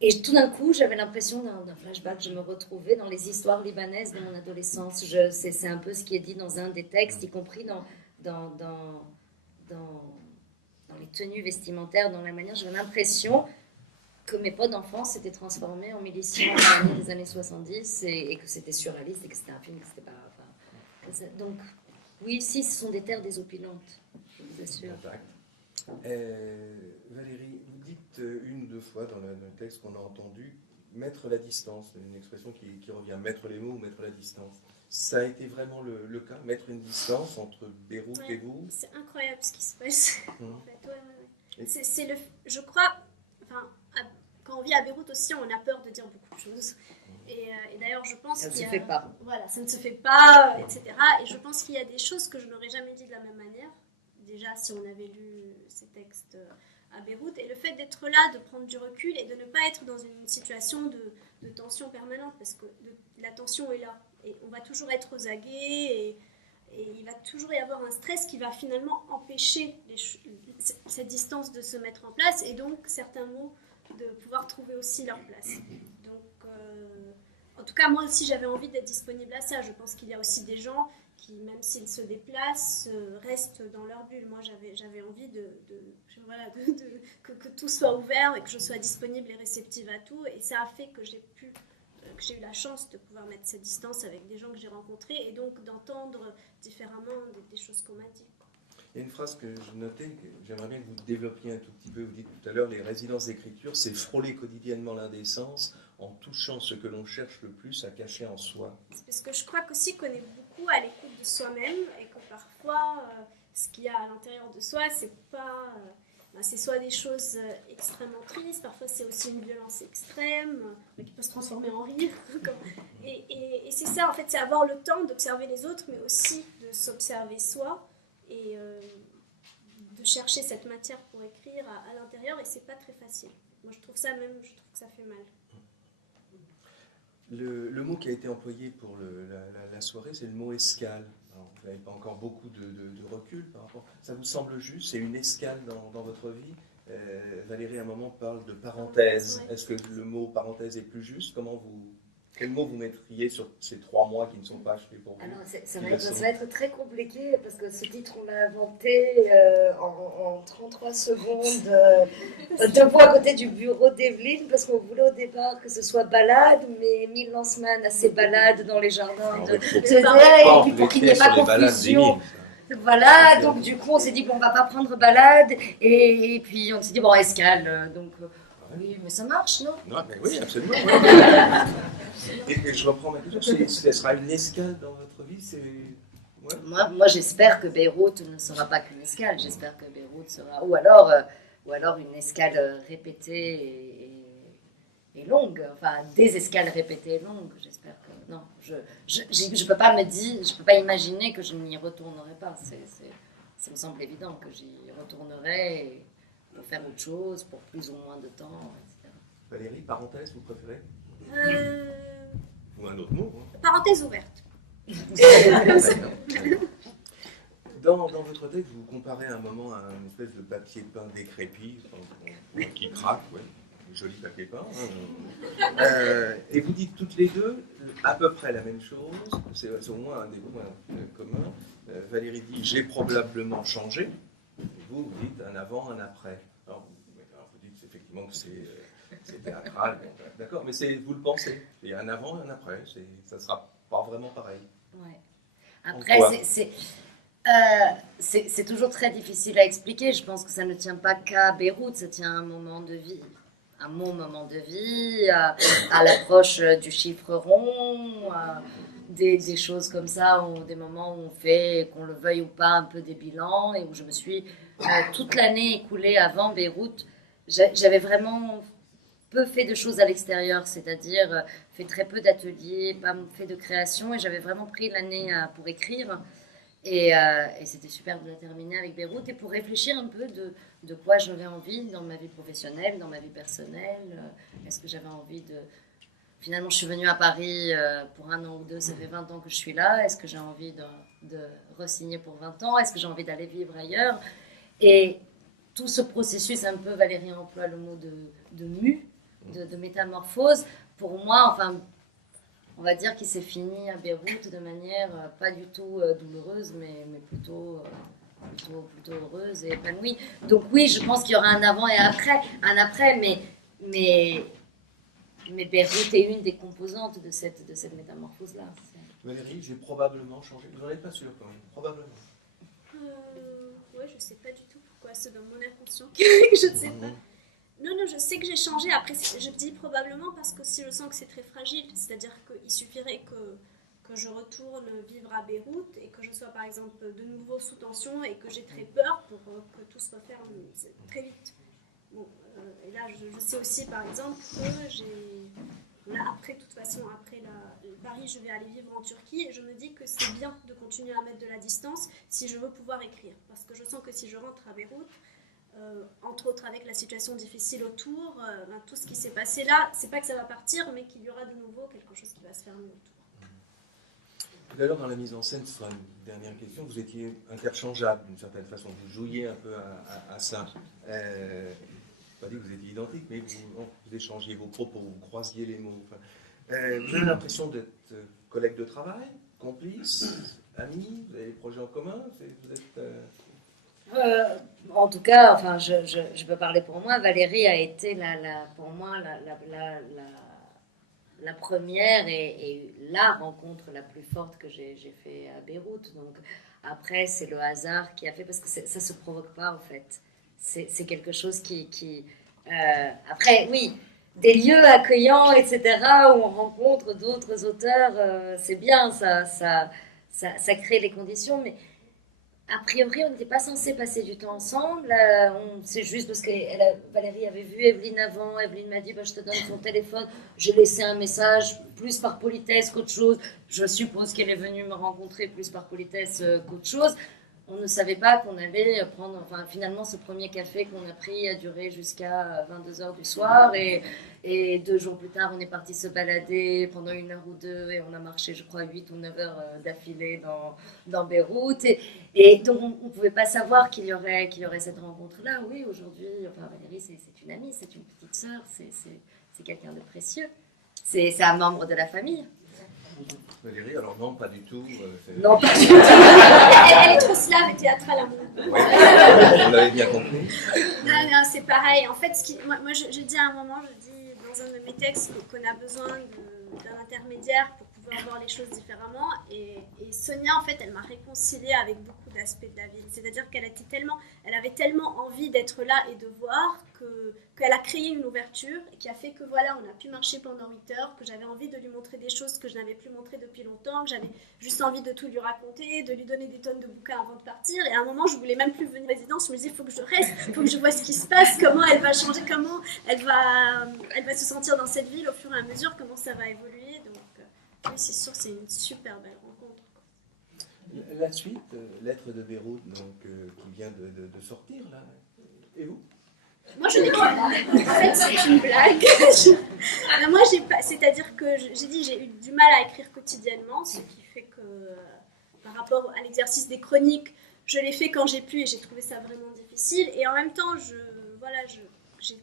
Et tout d'un coup, j'avais l'impression d'un flashback. Je me retrouvais dans les histoires libanaises de mon adolescence. C'est un peu ce qui est dit dans un des textes, y compris dans, dans, dans, dans les tenues vestimentaires, dans la manière. J'avais l'impression que mes potes d'enfance s'étaient transformés en miliciens des années 70 et que c'était surréaliste et que c'était un film, que c'était pas. Donc, oui, si, ce sont des terres désopilantes, je vous assure. Valérie, vous dites une ou deux fois dans le texte qu'on a entendu mettre la distance, une expression qui revient, mettre les mots ou mettre la distance. Ça a été vraiment le cas, mettre une distance entre Beyrouth et vous. C'est incroyable ce qui se passe. En fait, c'est le, je crois, enfin, quand on vit à Beyrouth aussi, on a peur de dire beaucoup de choses. Et d'ailleurs, je pense ça ne se fait pas. Voilà, ça ne se fait pas, etc. Et je pense qu'il y a des choses que je n'aurais jamais dit de la même manière. Déjà, si on avait lu ces textes à Beyrouth. Et le fait d'être là, de prendre du recul et de ne pas être dans une situation de tension permanente, parce que la tension est là. Et on va toujours être aux aguets et il va toujours y avoir un stress qui va finalement empêcher cette distance de se mettre en place et donc certains mots de pouvoir trouver aussi leur place. Donc, en tout cas, moi aussi, j'avais envie d'être disponible à ça. Je pense qu'il y a aussi des gens qui, même s'ils se déplacent, restent dans leur bulle. Moi, j'avais envie que tout soit ouvert et que je sois disponible et réceptive à tout. Et ça a fait que j'ai eu la chance de pouvoir mettre cette distance avec des gens que j'ai rencontrés et donc d'entendre différemment des choses qu'on m'a dit. Il y a une phrase que je notais, que j'aimerais bien que vous développiez un tout petit peu. Vous dites tout à l'heure, les résidences d'écriture, c'est frôler quotidiennement l'indécence en touchant ce que l'on cherche le plus à cacher en soi. C'est parce que je crois qu'aussi qu'on est beaucoup à l'écoute de soi-même et que parfois, ce qu'il y a à l'intérieur de soi, c'est pas... c'est soit des choses extrêmement tristes, parfois c'est aussi une violence extrême qui peut se transformer en rire. Et c'est ça, en fait, c'est avoir le temps d'observer les autres, mais aussi de s'observer soi et de chercher cette matière pour écrire à l'intérieur, et c'est pas très facile. Moi, je trouve que ça fait mal. Le mot qui a été employé pour la soirée, c'est le mot escale. Alors, vous n'avez pas encore beaucoup de recul par rapport. Ça vous semble juste? C'est une escale dans votre vie? Valérie, à un moment, parle de parenthèse. Ouais. Est-ce que le mot parenthèse est plus juste? Quel mot vous mettriez sur ces 3 mois qui ne sont pas achevés pour vous? Alors, ça va être très compliqué parce que ce titre, on l'a inventé en 33 secondes, deux fois à côté du bureau d'Evelyne, parce qu'on voulait au départ que ce soit balade, mais Mille Lanceman a ses balades dans les jardins et pour qu'il n'y ait pas confusion. Voilà, donc du coup on s'est dit bon, on va pas prendre balade et puis on s'est dit bon, escale, donc oui, mais ça marche, non? Non, mais oui, absolument. Et je reprends ma question, ce sera une escale dans votre vie? Ouais. Moi j'espère que Beyrouth ne sera pas qu'une escale, j'espère que Beyrouth sera... Ou alors une escale répétée et longue, enfin des escales répétées et longues, j'espère que... Non, je peux pas me dire, je peux pas imaginer que je n'y retournerai pas, ça me semble évident que j'y retournerai pour faire autre chose, pour plus ou moins de temps, etc. Valérie, parenthèse, vous préférez? Ou un autre mot, hein. Parenthèse ouverte. Dans votre texte, vous comparez à un moment à une espèce de papier peint décrépit, qui craque, ouais, joli papier peint. Et vous dites toutes les deux à peu près la même chose, c'est au moins un des points communs. Valérie dit « j'ai probablement changé », et vous dites « un avant, un après ». Alors vous dites effectivement que c'est théâtral, d'accord, mais vous le pensez, il y a un avant et un après, ça ne sera pas vraiment pareil. Ouais. Après, c'est toujours très difficile à expliquer, je pense que ça ne tient pas qu'à Beyrouth, ça tient à un moment de vie, à mon moment de vie, à l'approche du chiffre rond, des choses comme ça, des moments où on fait, qu'on le veuille ou pas, un peu des bilans, et où je me suis toute l'année écoulée avant Beyrouth, j'avais vraiment peu fait de choses à l'extérieur, c'est-à-dire fait très peu d'ateliers, pas fait de création, et j'avais vraiment pris l'année pour écrire, et c'était super de la terminer avec Beyrouth, et pour réfléchir un peu de quoi j'avais envie dans ma vie professionnelle, dans ma vie personnelle, est-ce que j'avais envie de... Finalement, je suis venue à Paris pour 1 an ou 2, ça fait 20 ans que je suis là, est-ce que j'ai envie de re-signer pour 20 ans, est-ce que j'ai envie d'aller vivre ailleurs? Et tout ce processus, un peu, Valérie emploie le mot de mue, de métamorphose. Pour moi, enfin, on va dire qu'il s'est fini à Beyrouth de manière pas du tout douloureuse, mais plutôt heureuse et épanouie. Donc oui, je pense qu'il y aura un avant et un après, mais Beyrouth est une des composantes de cette métamorphose-là. Valérie, j'ai probablement changé. Vous n'en êtes pas sûr quand même, probablement. Ouais, je sais pas du tout pourquoi, c'est dans mon inconscient que je ne sais pas. Non, je sais que j'ai changé. Après, je dis probablement parce que si je sens que c'est très fragile, c'est-à-dire qu'il suffirait que je retourne vivre à Beyrouth et que je sois par exemple de nouveau sous tension et que j'ai très peur pour que tout se referme très vite. Bon, et là, je sais aussi par exemple que là, après, de toute façon, après Paris, je vais aller vivre en Turquie et je me dis que c'est bien de continuer à mettre de la distance si je veux pouvoir écrire. Parce que je sens que si je rentre à Beyrouth, entre autres avec la situation difficile autour, tout ce qui s'est passé là, c'est pas que ça va partir, mais qu'il y aura de nouveau quelque chose qui va se fermer autour. Tout à l'heure, dans la mise en scène, ce sera une dernière question, vous étiez interchangeable d'une certaine façon, vous jouiez un peu à ça. Pas dit que vous étiez identique, mais vous échangez vos propos, vous croisiez les mots. Enfin, vous avez l'impression d'être collègue de travail, complice, ami, vous avez des projets en commun, vous êtes... En tout cas, enfin, je peux parler pour moi. Valérie a été pour moi la première et la rencontre la plus forte que j'ai fait à Beyrouth. Donc après, c'est le hasard qui a fait, parce que ça se provoque pas en fait. C'est quelque chose qui après, oui, des lieux accueillants, etc., où on rencontre d'autres auteurs, c'est bien, ça crée les conditions, mais a priori, on n'était pas censé passer du temps ensemble. C'est juste parce que Valérie avait vu Evelyne avant. Evelyne m'a dit bah, je te donne son téléphone. J'ai laissé un message plus par politesse qu'autre chose. Je suppose qu'elle est venue me rencontrer plus par politesse qu'autre chose. On ne savait pas qu'on allait prendre. Enfin, finalement, ce premier café qu'on a pris a duré jusqu'à 22h du soir. Et 2 jours plus tard, on est parti se balader pendant 1 heure ou 2. Et on a marché, je crois, 8 ou 9 heures d'affilée dans Beyrouth. Et donc, on ne pouvait pas savoir qu'il y aurait cette rencontre-là. Oui, aujourd'hui, enfin, Valérie, c'est une amie, c'est une petite sœur, c'est quelqu'un de précieux. C'est un membre de la famille. Valérie, alors non, pas du tout. Non, pas du tout. Elle est trop slave et théâtrale à mon avis. Ouais, vous l'avez bien compris. Non, c'est pareil. En fait, moi je dis à un moment, je dis dans un de mes textes qu'on a besoin d'un intermédiaire pour pouvoir voir les choses différemment. Et Sonia, en fait, elle m'a réconciliée avec beaucoup d'aspects de la ville. C'est-à-dire qu'elle avait tellement envie d'être là et de voir qu'elle a créé une ouverture qui a fait que voilà, on a pu marcher pendant 8 heures, que j'avais envie de lui montrer des choses que je n'avais plus montrées depuis longtemps, que j'avais juste envie de tout lui raconter, de lui donner des tonnes de bouquins avant de partir. Et à un moment, je voulais même plus venir en résidence. Je me disais, il faut que je reste, il faut que je vois ce qui se passe, comment elle va changer, comment elle va se sentir dans cette ville au fur et à mesure, comment ça va évoluer. Donc, oui, c'est sûr, c'est une super belle rencontre. La suite, Lettres de Beyrouth, donc, qui vient de sortir, là. Et vous? Moi, je n'écris pas. En fait, c'est une blague. Non, moi, c'est-à-dire que j'ai eu du mal à écrire quotidiennement, ce qui fait que, par rapport à l'exercice des chroniques, je l'ai fait quand j'ai pu et j'ai trouvé ça vraiment difficile. Et en même temps,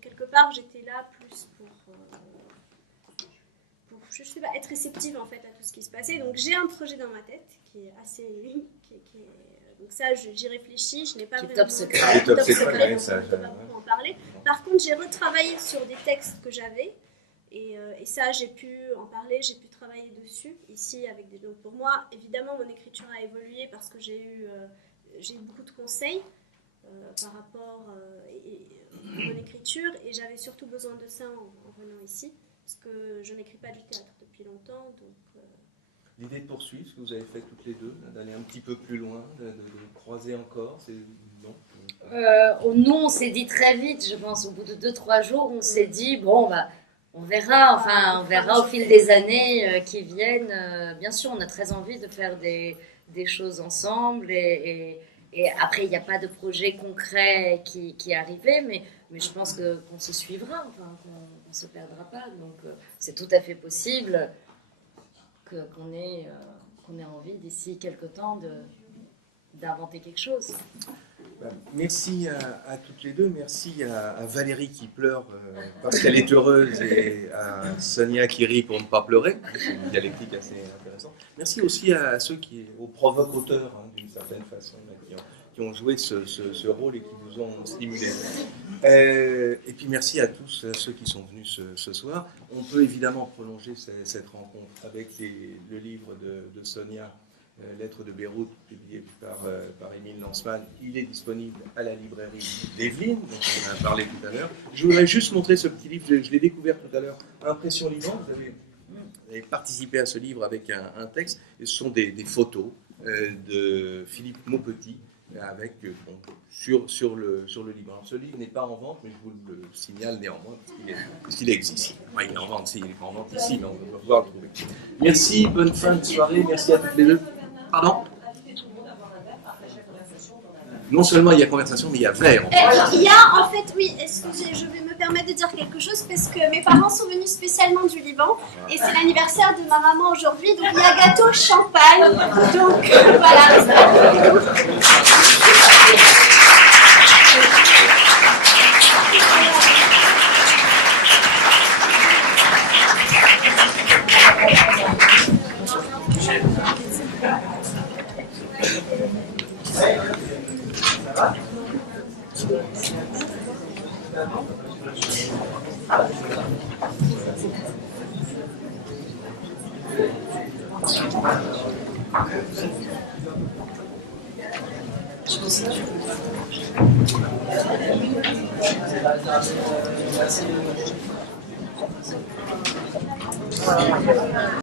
quelque part, j'étais là plus pour je sais pas, être réceptive en fait à tout ce qui se passait. Donc, j'ai un projet dans ma tête qui est assez... donc ça, j'y réfléchis, je n'ai pas vraiment... Top secret. Top secret, donc on ne peut pas beaucoup en parler. Par contre, j'ai retravaillé sur des textes que j'avais, et ça, j'ai pu en parler, j'ai pu travailler dessus, ici, avec des... Donc pour moi, évidemment, mon écriture a évolué parce que j'ai eu beaucoup de conseils par rapport à mon écriture, et j'avais surtout besoin de ça en venant ici, parce que je n'écris pas du théâtre depuis longtemps, donc... L'idée de poursuivre ce que vous avez fait toutes les deux, d'aller un petit peu plus loin, de croiser encore, c'est non. Nous, on s'est dit très vite, je pense, au bout de 2-3 jours, on s'est dit, bon, bah, on verra au fil des années qui viennent. Bien sûr, on a très envie de faire des choses ensemble, et après, il n'y a pas de projet concret qui est arrivé, mais je pense qu'on se suivra, enfin, qu'on ne se perdra pas. Donc, c'est tout à fait possible qu'on ait envie d'ici quelque temps d'inventer quelque chose. Merci à toutes les deux, merci à Valérie qui pleure parce qu'elle est heureuse et à Sonia qui rit pour ne pas pleurer. C'est une dialectique assez intéressante. Merci aussi à ceux aux provocateurs, d'une certaine façon, qui ont joué ce rôle et qui vous ont stimulé. Et puis merci à tous ceux qui sont venus ce soir. On peut évidemment prolonger cette rencontre avec le livre de Sonia, Lettres de Beyrouth, publié par Émile Lanzmann. Il est disponible à la librairie d'Evelyne, dont on a parlé tout à l'heure. Je voudrais juste montrer ce petit livre, je l'ai découvert tout à l'heure, Impression Liban. Vous avez participé à ce livre avec un texte, et ce sont des photos de Philippe Maupetit sur le Liban. Alors, ce livre n'est pas en vente, mais je vous le signale néanmoins parce qu'il existe. Ouais, il est en vente, il n'est pas en vente ici, mais on va pouvoir le trouver. Merci, bonne fin de soirée, merci à toutes les deux. Pardon ? Non seulement il y a conversation, mais il y a verre. Il y a en fait, oui, excusez, je vais me permettre de dire quelque chose parce que mes parents sont venus spécialement du Liban et c'est l'anniversaire de ma maman aujourd'hui, donc il y a gâteau, champagne, donc voilà.